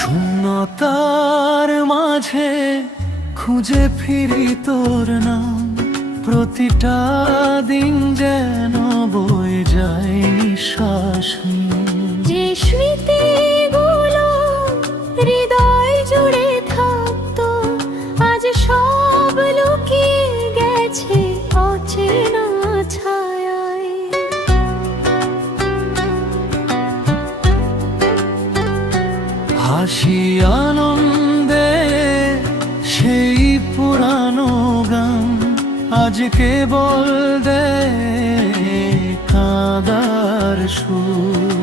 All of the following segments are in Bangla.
শূন্যতার মাঝে খুঁজে ফিরি তোর নাম। প্রতিটা দিন যেন বই যায় নিঃশ্বাস যে স্মৃতিগুলো হৃদয় জুড়ে হাসি আনন্দে সেই পুরানো গান। আজ কেবল দে কাদার সুর।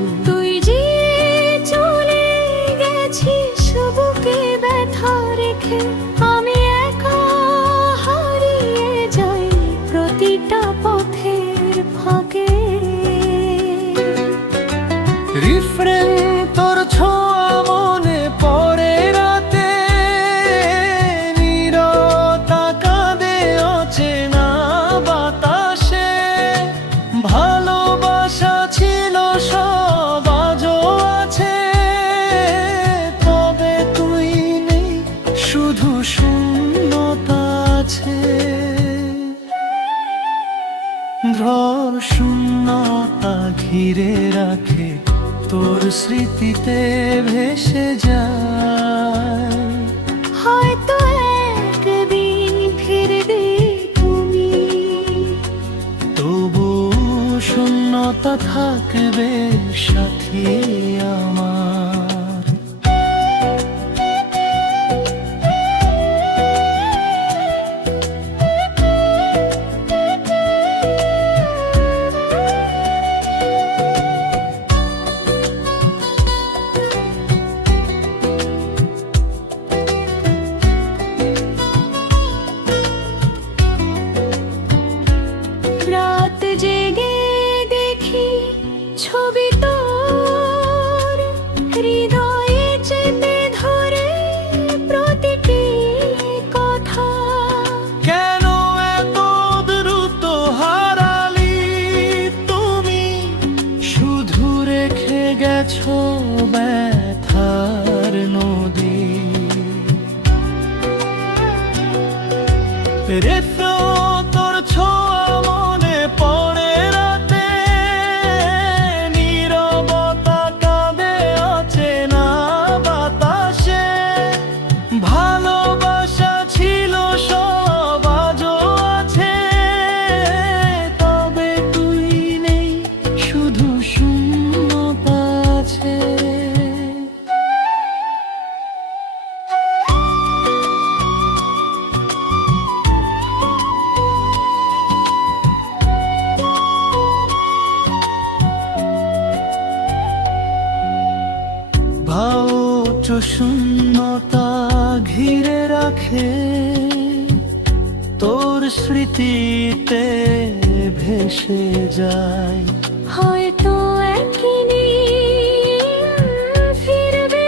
ভালোবাসা ছিল সব, আজও আছে। তবে তুই নেই, শুধু শূন্যতা আছে। ঘর শূন্যতা ঘিরে রাখে, তোর স্মৃতিতে ভেসে যায়। শূন্যতা থাকবে সাথী আমার। ছবি তোর। হৃদয়ে চেপে ধরে প্রতিটি কথা। কেন এত দ্রুত হারালি তুমি? শুধু রেখে গেছো ব্যথার নদী। রেফো অথচ শূন্যতা ঘিরে রাখে তোর স্মৃতিতে ভেসে যায়। হয়তো ফিরবে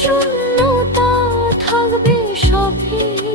শূন্যতা থাকবে সবই।